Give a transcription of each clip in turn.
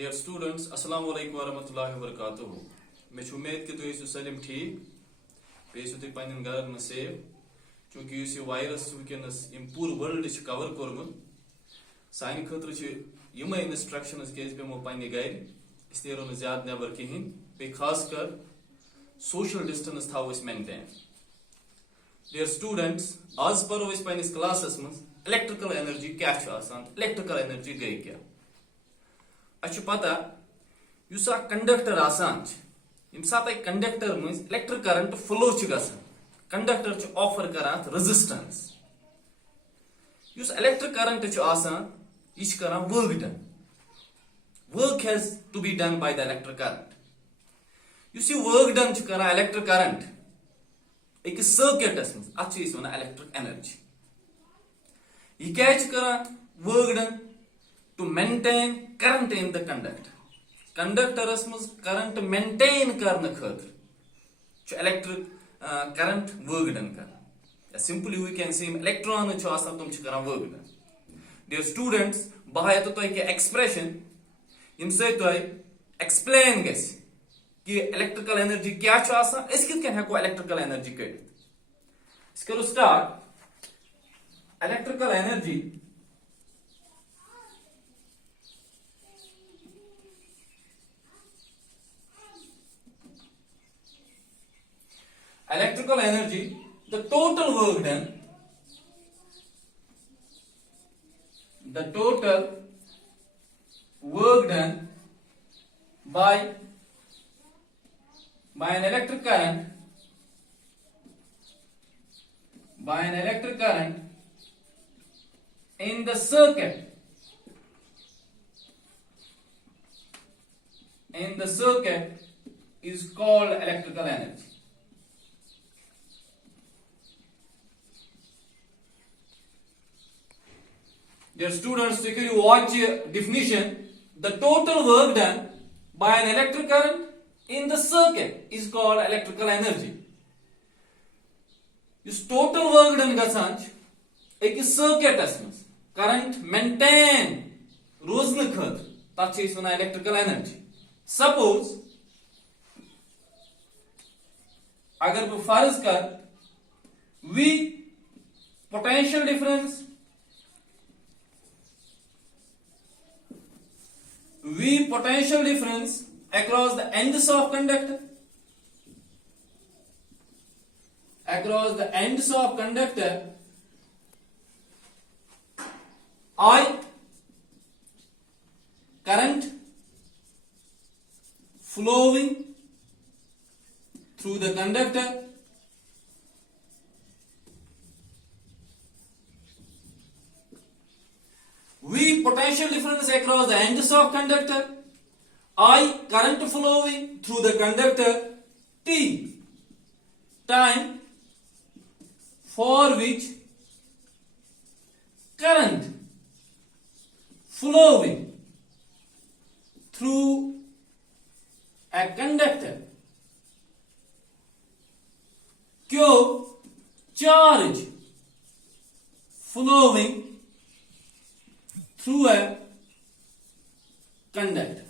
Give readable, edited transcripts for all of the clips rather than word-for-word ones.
Dear students, Assalamu alaikum wa rahmatullahi wa barakatuh. मैं उम्मीद कि तुम सलिम ठीक बेस तुम पन्न घर में सेव चूंकि यह वायरस वनस पूरे वर्ल्ड कवर कोर्मुत सान खतर यम इंस्ट्रक्शंस कि बेमो पन्ने घर अस नेरो न ज्यादा नबर कहें बे खास कर सोशल डिस्टेंस थो मेंटेन. Dear students, आज परो पन्निस क्लासस मज इलेक्ट्रिकल एनर्जी क्या इलेक्ट्रिकल एनर्जी गई क्या अच्छे पता युस कंडक्टर आसान यम सात कंडक्टर मज इलेक्ट्रिक करंट फ्लो गसान कंडक्टर ऑफर करान रेजिस्टेंस युस इलेक्ट्रिक करंट आसान यह करान work done. Work has to be done by the electric current युस यह वर्क डन करान इलेक्ट्रिक करंट अकिस सर्किटस मज अत वन इलेक्ट्रिक एनर्जी. यह क्या करान work done to maintain current in the conductor. Conductor's muz current maintain karne khatir electric current work done kar. Simply we can say electron chu asan tum chu karan work done. Dear students, bahaya to ke expression im se to explain ges ki electrical energy kya chu asan is kit kan heko electrical energy kadit. Iskalo start electrical energy the total work done by an electric current in the circuit is called electrical energy. Dear students, if you watch definition, the total work done by an electric current in the circuit is called electrical energy. This total work done gasan ek circuit asmas current maintain rozne khatir tat is wana electrical energy. Suppose agar bu farz kar V potential difference across the ends of conductor I current flowing through the conductor V potential difference across the ends of conductor, I current flowing through the conductor, T time for which current flowing through a conductor, Q charge flowing through a conductor.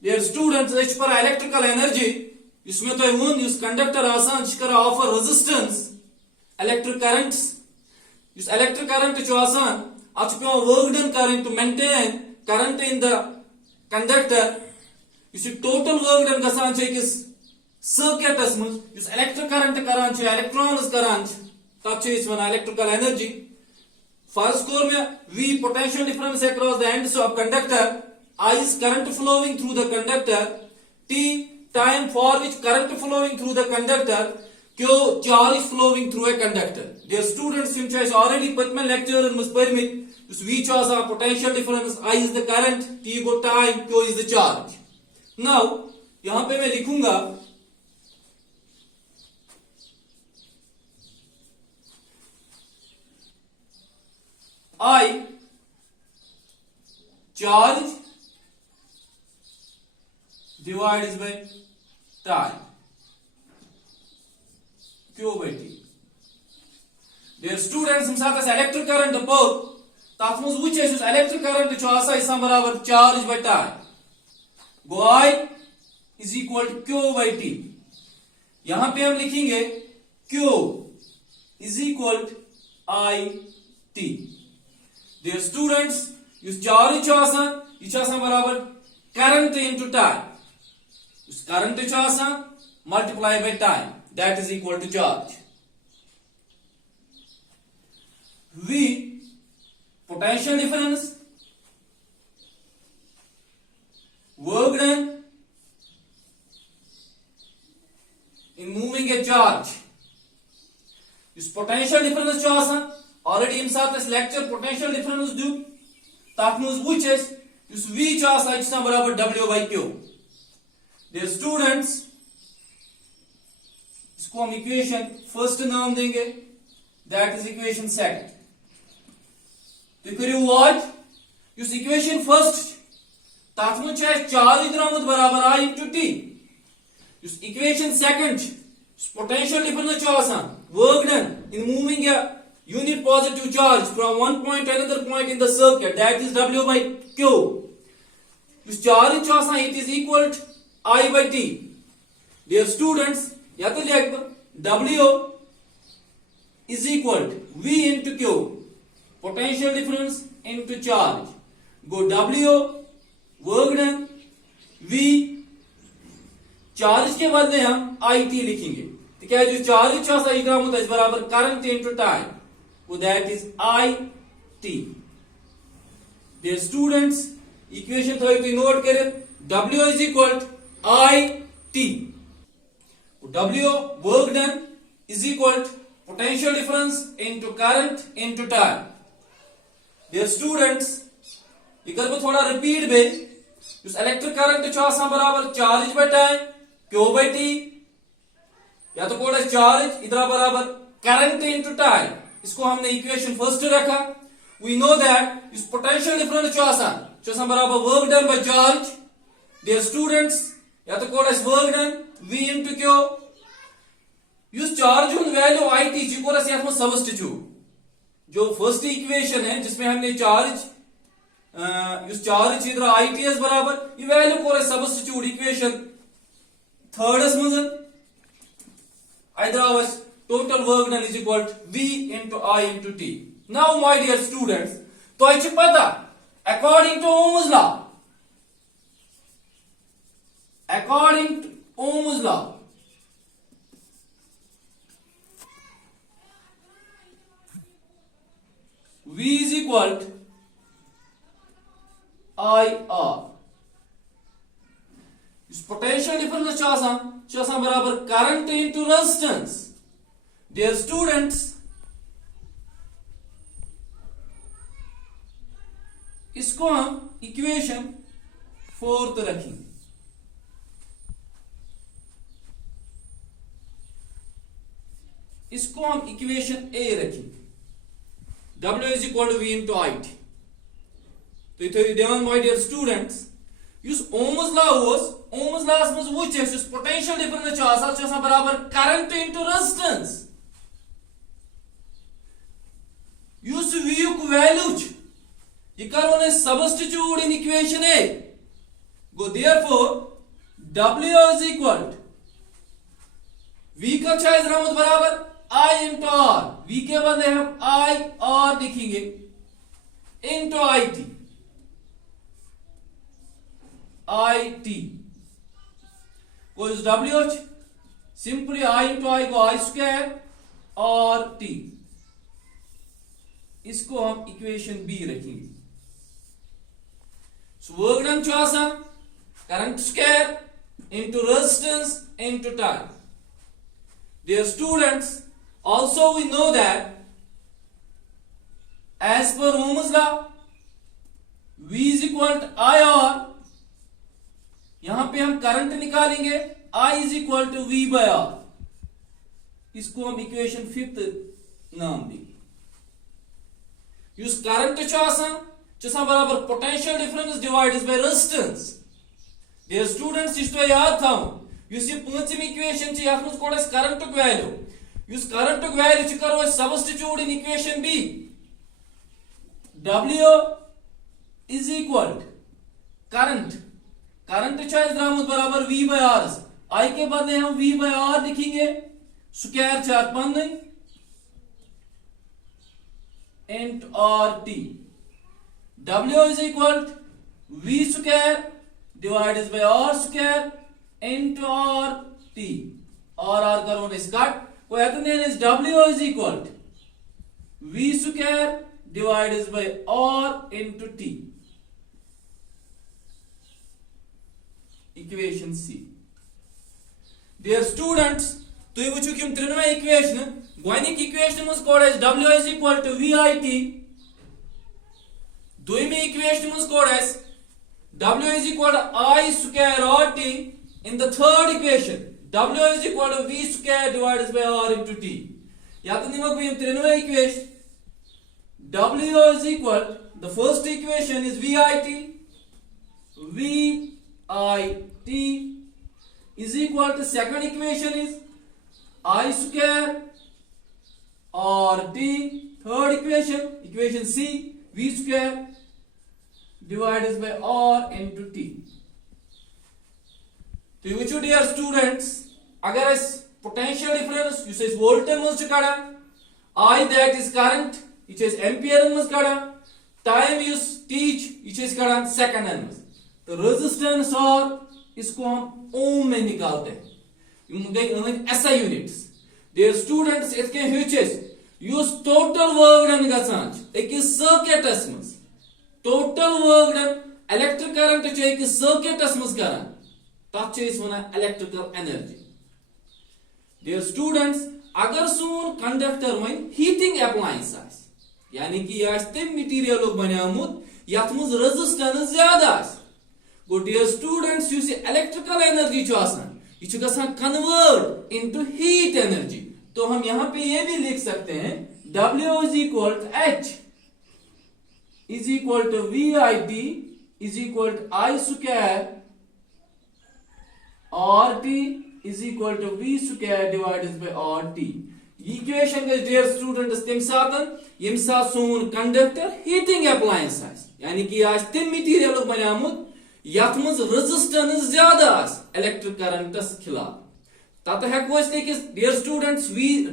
Dear students, as per electrical energy, इसमें तो one इस conductor आसान करा offer resistance electric currents इस electric current जो आसान अच पे work done current to maintain current in the conductor इस टोटल वर्क डन गसान छे किस सर्किटस में इस इलेक्ट्रिक करंट करान छे इलेक्ट्रॉन्स करान तब छे इस one electrical energy. First score में V potential difference across the ends of conductor, I is current flowing through the conductor, T time for which current flowing through the conductor, Q charge flowing through a conductor. Dear students, since I already put my lecture in must permit, V charge are potential difference, I is the current, T go time, Q is the charge. Now, यहाँ पे मैं लिखूंगा I charge divided by time Q by T. Dear students, हम साथ electric current पर तथ मज वुच electric current आसान बराबर चार्ज बाय टाइम गो I is equal to Q by T। यहां पे हम लिखेंगे Q is equal to I T। Dear students charge आसान बराबर करंट इनटू टाइम करंट आसान multiply by time that is equal to charge. V potential difference, work done in moving a charge। इस potential difference already im साथ इस lecture potential difference दू तथ मज वुच इस V बराबर W by Q। Dear students इसको हम इक्वेशन फर्स्ट नाम देंगे दैट इज इक्वेशन सेकंड। तो करियो वॉच इक्वेशन फर्स्ट तथ मज चार्ज द्रामुत बराबर I into T। Equation second potential difference आसान work done in moving a unit positive charge from one point to another point in the circuit that is W by Q। Charge आसान it is equal to I by T। Dear students या तो लिख W is equal to V into Q potential difference into charge go W work done V charge के बदले हम IT लिखेंगे तो क्या जो चार्ज बराबर करंट into time वो that is IT। Dear students equation थोड़ी तो नोट करें W is equal to IT। W work done is equal to potential difference into current into time। Dear students ये कर थोड़ा रिपीट बे उस electric current आसान बराबर charge by time Q by T या तो कोड चार्ज इधर बराबर करंट इनटू टाइम। इसको हमने इक्वेशन फर्स्ट रखा। वी नो दैट इस पोटेंशियल डिफरेंस आसान बराबर work done by charge. Dear students या तो कोड work done V into Q उस चार्ज वैल्यू IT को सब्स्टिट्यूट जो फर्स्ट इक्वेशन है जिसमें हमने चार्ज इधर ITS बराबर ये वैल्यू को सब्स्टिट्यूट इक्वेशन थर्ड मज total work done is equal to V into I into T। Now my dear students तो पता according to Ohm's law V is equal to IR। इस पोटेंशियल डिफरेंस आसान बराबर current into resistance. Dear students इसको हम equation fourth रखेंगे। इसको हम इक्वेशन A रखेंगे W is equal to V into IT। तो इधर ध्यान my dear students Ohm's law मज वुच पोटेंशियल डिफरेंस आसान बराबर करंट इनटू रेजिस्टेंस। V को वैल्यू ये करो ने substitute in equation A go therefore W is equal to V का बराबर I into R। V के बदले हम I R लिखेंगे into IT को इस W simply I into I को I स्क्वायर और T। इसको हम इक्वेशन B रखेंगे। वर्क डन आसान current square into resistance into time। Dear students also we know that as per Ohm's law V is equal to IR। यहां पे हम current निकालेंगे I is equal to V by R। इसको हम equation fifth नाम देंगे। Use current आसान बराबर potential difference divided by resistance. Dear students इस्तो याद था ये पांचम equation current value current value करो substitute in equation B W is equal current द्रामुत बराबर V by R। I के बदले हम V by R लिखेंगे, स्क्वायर चार पन्ने int RT। W is equal V square divided by R square into RT। R करो इस कट को is W is equal V square divided by R into T। Equation C। Dear students, तो ये वुचु कि हम त्रिनवे equation गोइनिक equation मस code है W is equal to VIT। दोई में इक्वेशन मस कोड है W is equal to I square RT। In the third equation W is equal to V square divided by R into T। या तो निमक भी हम त्रिनवे equation W is equal, the first equation is VIT is equal to second equation is I square RT। third equation C, V square divided by R into T। तो which dear students, अगर इस potential difference you say voltage मस्त करा, I that is current which is ampere मस्त करा, time use teach which is करा second मस्त। तो resistance और इसको हम ओम में निकालते हैं, SI units। dear students इसके ह्यूचेस use total work done गसान एक circuitस मस्त total work done electric current च एक circuitस मस्त करा तब च इस वना electrical energy। dear students अगर सोन कंडक्टर वन हीटिंग अप्लायंस यानी कि यह तम मटीरियल बनामुत यथ मज रेजिस्टेंस ज्यादा गो डियर स्टूडेंट्स युस इलेक्ट्रिकल एनर्जी यह कन्वर्ट इनटू हीट एनर्जी। तो हम यहां पे ये भी लिख सकते हैं W is equal to H is equal to VIT is equal to I square RT is equal to V square divided by RT। Equation के डियर स्टूडेंट्स तम सातन यम सात सोन कंडक्टर हीटिंग अप्लायंस यानी कि आज तम मटीरियल बनामुत यथ मज रेजिस्टेंस ज्यादा इलेक्ट्रिक करंटस खिलाफ तत हेको लिखित dear students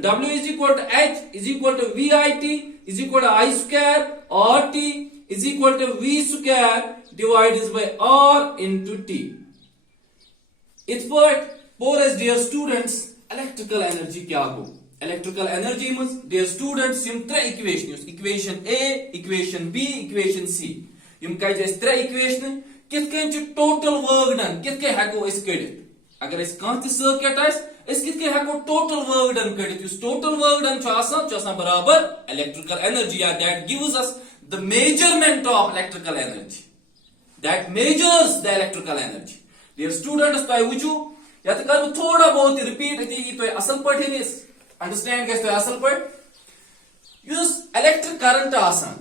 W is equal to H is equal to VIT is equal to I square RT is equal to V square divided by R into T। इस पर as dear students electrical energy क्या हो electrical energy मज dear students यम त्रे equation A equation B equation C यम कह त्रे equation कित कन total work done कित के हेको इस कड़ित अगर इस कांति सर्किट इस कित के हेको total work done कड़ित इस total work done चासा बराबर electrical energy या that gives us the measurement of electrical energy that measures the electrical energy। dear students तो वुचु या तो कर थोड़ा बहुत रिपीट थी तो असल पढ़े इस अंडरस्टैंड कैसे असल पढ़ यूज इलेक्ट्रिक करंट आसान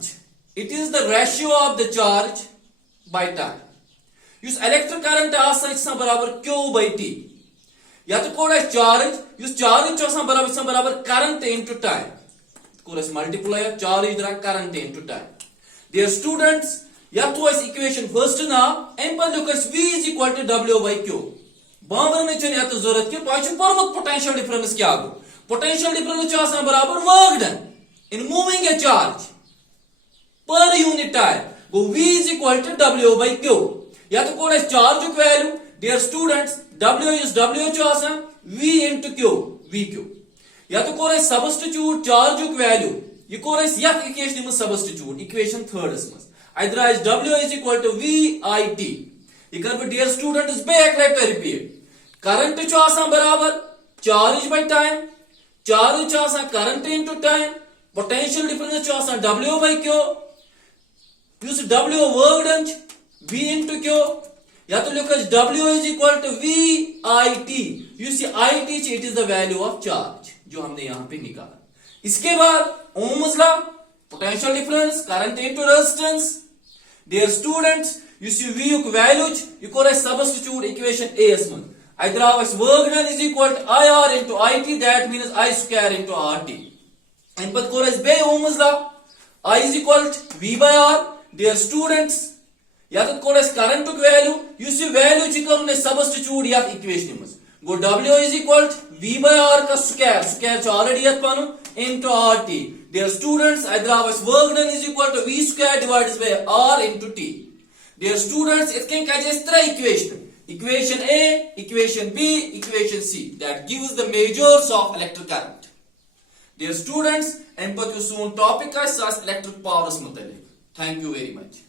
it is the ratio of the charge by time। यूज इलेक्ट्रिक करंट आसान बराबर Q by T या तो कोड़ा चार्ज यूज चार्ज बराबर करंट इनटू टाइम कोड़ा मल्टीप्लाई चार्ज द्रा current into time. dear students या तो इस इक्वेशन फर्स्ट ना एम पर जो V is equal to W by Q बावन या तो जरूरत की तो पर्मुत पोटेंशियल डिफरेंस क्या गो पोटेंशियल डिफरेंस बराबर work done in moving a charge per unit time गो V is equal to W by Q या तो कोड charge value dear students W is W V into Q VQ या तो कोड सब्स्टिट्यूट चार्ज वैल्यू ये कोड यथ इक्वेशन में सब्स्टिट्यूट इक्वेशन थर्ड में either as W is equal to VIT ये कर डियर स्टूडेंट इस बैक लाइट रिपीट करंट बराबर charge by time charge current into time potential difference W by Q use W work done V into Q या तो लिखो W is equal to VIT you see IT it is the value of charge जो हमने यहां पे निकाला। इसके बाद Ohm's law potential difference current into resistance. Dear students you see V values you could substitute equation A as one either as work done is equal to IR into IT that means I square into RT and but course by Ohm's law I is equal to V by R. Dear students, यत code current value value substitute ये equation मज गो W is equal to V by R का square already ये पन into RT. Dear students, work done is equal to V square divided by R into T. Dear students, it can catch equation. Equation A, equation B, equation C. That gives the measures of electric current. Dear students, and soon topic is electric powers. Thank you very much.